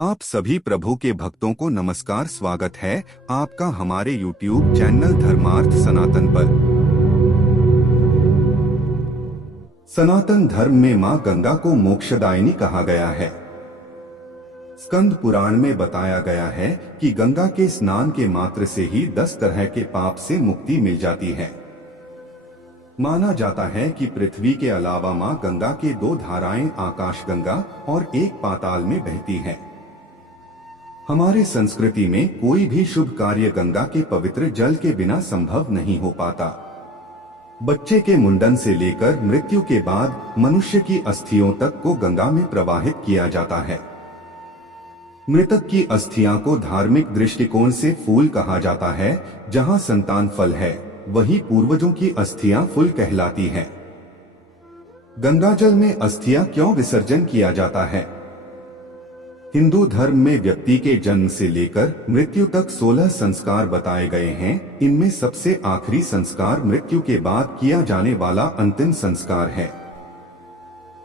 आप सभी प्रभु के भक्तों को नमस्कार। स्वागत है आपका हमारे YouTube चैनल धर्मार्थ सनातन पर। सनातन धर्म में मां गंगा को मोक्षदायिनी कहा गया है। स्कंद पुराण में बताया गया है कि गंगा के स्नान के मात्र से ही 10 तरह के पाप से मुक्ति मिल जाती है। माना जाता है कि पृथ्वी के अलावा मां गंगा के 2 धाराएं आकाश गंगा और एक पाताल में बहती हैं। हमारे संस्कृति में कोई भी शुभ कार्य गंगा के पवित्र जल के बिना संभव नहीं हो पाता। बच्चे के मुंडन से लेकर मृत्यु के बाद मनुष्य की अस्थियों तक को गंगा में प्रवाहित किया जाता है। मृतक की अस्थियां को धार्मिक दृष्टिकोण से फूल कहा जाता है। जहां संतान फल है, वहीं पूर्वजों की अस्थियां फूल कहलाती हैं। गंगा जल में अस्थियां क्यों विसर्जन किया जाता है? हिंदू धर्म में व्यक्ति के जन्म से लेकर मृत्यु तक 16 संस्कार बताए गए हैं। इनमें सबसे आखिरी संस्कार मृत्यु के बाद किया जाने वाला अंतिम संस्कार है।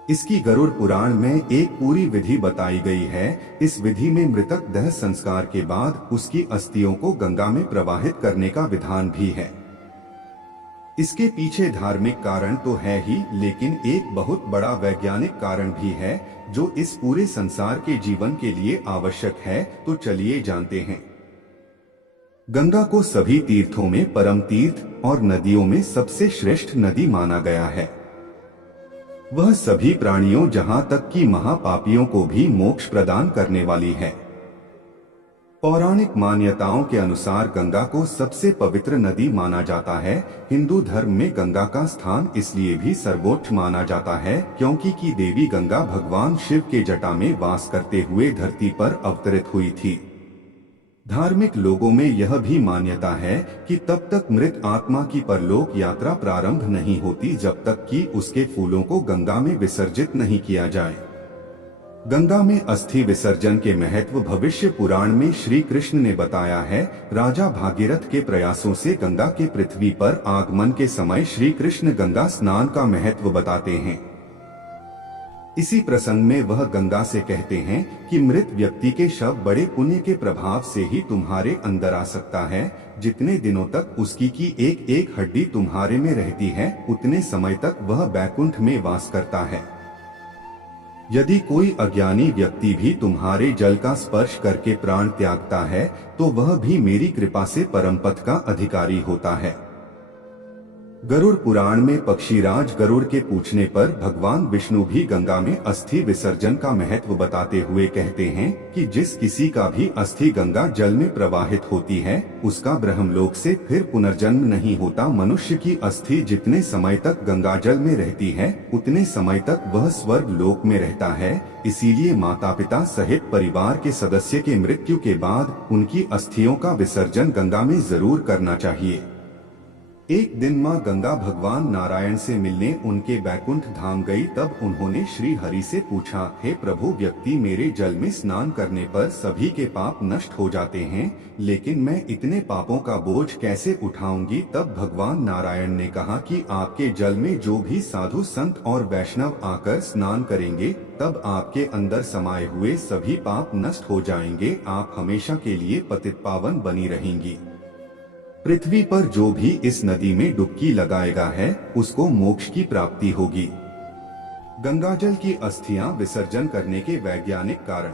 इसकी गरुड़ पुराण में एक पूरी विधि बताई गई है। इस विधि में मृतक देह संस्कार के बाद उसकी अस्थियों को गंगा में प्रवाहित करने का विधान भी है। इसके पीछे धार्मिक कारण तो है ही, लेकिन एक बहुत बड़ा वैज्ञानिक कारण भी है जो इस पूरे संसार के जीवन के लिए आवश्यक है। तो चलिए जानते हैं। गंगा को सभी तीर्थों में परम तीर्थ और नदियों में सबसे श्रेष्ठ नदी माना गया है। वह सभी प्राणियों जहां तक कि महापापियों को भी मोक्ष प्रदान करने वाली है। पौराणिक मान्यताओं के अनुसार गंगा को सबसे पवित्र नदी माना जाता है। हिंदू धर्म में गंगा का स्थान इसलिए भी सर्वोच्च माना जाता है क्योंकि देवी गंगा भगवान शिव के जटा में वास करते हुए धरती पर अवतरित हुई थी। धार्मिक लोगों में यह भी मान्यता है कि तब तक मृत आत्मा की परलोक यात्रा प्रारंभ नहीं होती जब तक कि उसके फूलों को गंगा में विसर्जित नहीं किया जाए। गंगा में अस्थि विसर्जन के महत्व भविष्य पुराण में श्री कृष्ण ने बताया है। राजा भागीरथ के प्रयासों से गंगा के पृथ्वी पर आगमन के समय श्री कृष्ण गंगा स्नान का महत्व बताते हैं। इसी प्रसंग में वह गंगा से कहते हैं कि मृत व्यक्ति के शव बड़े पुण्य के प्रभाव से ही तुम्हारे अंदर आ सकता है। जितने दिनों तक उसकी की एक एक हड्डी तुम्हारे में रहती है, उतने समय तक वह बैकुंठ में वास करता है। यदि कोई अज्ञानी व्यक्ति भी तुम्हारे जल का स्पर्श करके प्राण त्यागता है, तो वह भी मेरी कृपा से परम पद का अधिकारी होता है। गरुड़ पुराण में पक्षीराज गरुड़ के पूछने पर भगवान विष्णु भी गंगा में अस्थि विसर्जन का महत्व बताते हुए कहते हैं कि जिस किसी का भी अस्थि गंगा जल में प्रवाहित होती है, उसका ब्रह्मलोक से फिर पुनर्जन्म नहीं होता। मनुष्य की अस्थि जितने समय तक गंगा जल में रहती है, उतने समय तक वह स्वर्ग लोक में रहता है। इसीलिए माता पिता सहित परिवार के सदस्य के मृत्यु के बाद उनकी अस्थियों का विसर्जन गंगा में जरूर करना चाहिए। एक दिन मां गंगा भगवान नारायण से मिलने उनके बैकुंठ धाम गई। तब उन्होंने श्री हरि से पूछा, हे प्रभु, व्यक्ति मेरे जल में स्नान करने पर सभी के पाप नष्ट हो जाते हैं, लेकिन मैं इतने पापों का बोझ कैसे उठाऊंगी? तब भगवान नारायण ने कहा कि आपके जल में जो भी साधु संत और वैष्णव आकर स्नान करेंगे, तब आपके अंदर समाये हुए सभी पाप नष्ट हो जाएंगे। आप हमेशा के लिए पतित पावन बनी रहेंगी। पृथ्वी पर जो भी इस नदी में डुबकी लगाएगा है, उसको मोक्ष की प्राप्ति होगी। गंगाजल की अस्थियां विसर्जन करने के वैज्ञानिक कारण।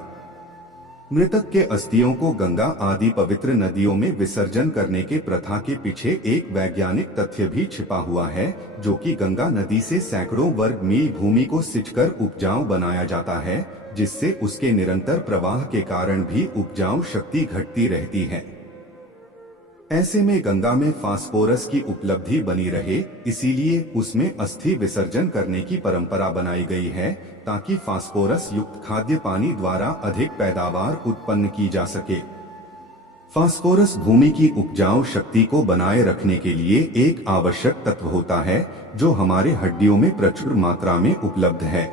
मृतक के अस्थियों को गंगा आदि पवित्र नदियों में विसर्जन करने के प्रथा के पीछे एक वैज्ञानिक तथ्य भी छिपा हुआ है, जो कि गंगा नदी से सैकड़ों वर्ग मील भूमि को सिंचकर उपजाऊ बनाया जाता है, जिससे उसके निरंतर प्रवाह के कारण भी उपजाऊ शक्ति घटती रहती है। ऐसे में गंगा में फास्फोरस की उपलब्धि बनी रहे, इसीलिए उसमें अस्थि विसर्जन करने की परंपरा बनाई गई है, ताकि फास्फोरस युक्त खाद्य पानी द्वारा अधिक पैदावार उत्पन्न की जा सके। फास्फोरस भूमि की उपजाऊ शक्ति को बनाए रखने के लिए एक आवश्यक तत्व होता है, जो हमारे हड्डियों में प्रचुर मात्रा में उपलब्ध है।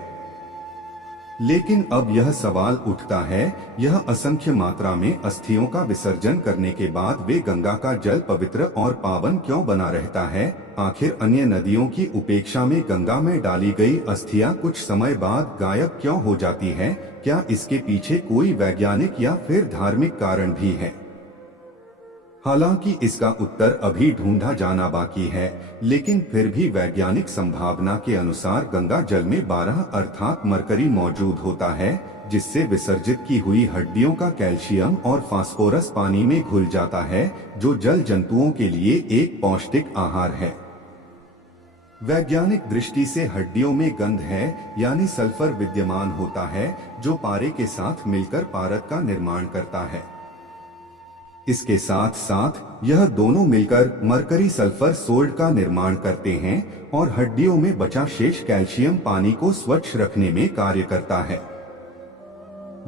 लेकिन अब यह सवाल उठता है, यह असंख्य मात्रा में अस्थियों का विसर्जन करने के बाद वे गंगा का जल पवित्र और पावन क्यों बना रहता है? आखिर अन्य नदियों की उपेक्षा में गंगा में डाली गई अस्थियां कुछ समय बाद गायब क्यों हो जाती हैं? क्या इसके पीछे कोई वैज्ञानिक या फिर धार्मिक कारण भी है? हालांकि इसका उत्तर अभी ढूंढा जाना बाकी है, लेकिन फिर भी वैज्ञानिक संभावना के अनुसार गंगा जल में 12 अर्थात मरकरी मौजूद होता है, जिससे विसर्जित की हुई हड्डियों का कैल्शियम और फास्फोरस पानी में घुल जाता है, जो जल जंतुओं के लिए एक पौष्टिक आहार है। वैज्ञानिक दृष्टि से हड्डियों में गंध है, यानी सल्फर विद्यमान होता है, जो पारे के साथ मिलकर पारद का निर्माण करता है। इसके साथ साथ यह दोनों मिलकर मरकरी सल्फर सोल्ट का निर्माण करते हैं और हड्डियों में बचा शेष कैल्शियम पानी को स्वच्छ रखने में कार्य करता है।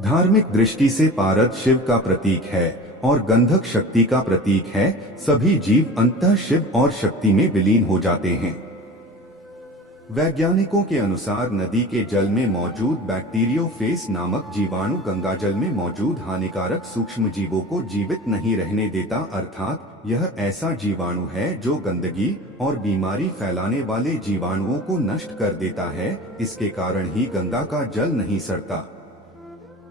धार्मिक दृष्टि से पारद शिव का प्रतीक है और गंधक शक्ति का प्रतीक है। सभी जीव अंततः शिव और शक्ति में विलीन हो जाते हैं। वैज्ञानिकों के अनुसार नदी के जल में मौजूद बैक्टीरियोफेज नामक जीवाणु गंगा जल में मौजूद हानिकारक सूक्ष्म जीवों को जीवित नहीं रहने देता, अर्थात यह ऐसा जीवाणु है जो गंदगी और बीमारी फैलाने वाले जीवाणुओं को नष्ट कर देता है। इसके कारण ही गंगा का जल नहीं सड़ता।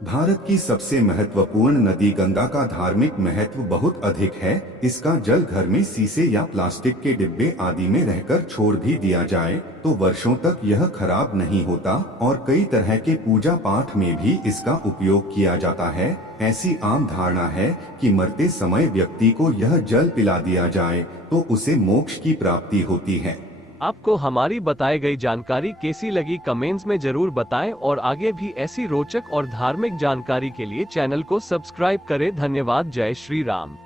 भारत की सबसे महत्वपूर्ण नदी गंगा का धार्मिक महत्व बहुत अधिक है। इसका जल घर में शीशे या प्लास्टिक के डिब्बे आदि में रहकर छोड़ भी दिया जाए तो वर्षों तक यह खराब नहीं होता और कई तरह के पूजा पाठ में भी इसका उपयोग किया जाता है। ऐसी आम धारणा है कि मरते समय व्यक्ति को यह जल पिला दिया जाए तो उसे मोक्ष की प्राप्ति होती है। आपको हमारी बताई गई जानकारी कैसी लगी कमेंट्स में जरूर बताएं और आगे भी ऐसी रोचक और धार्मिक जानकारी के लिए चैनल को सब्सक्राइब करें। धन्यवाद। जय श्री राम।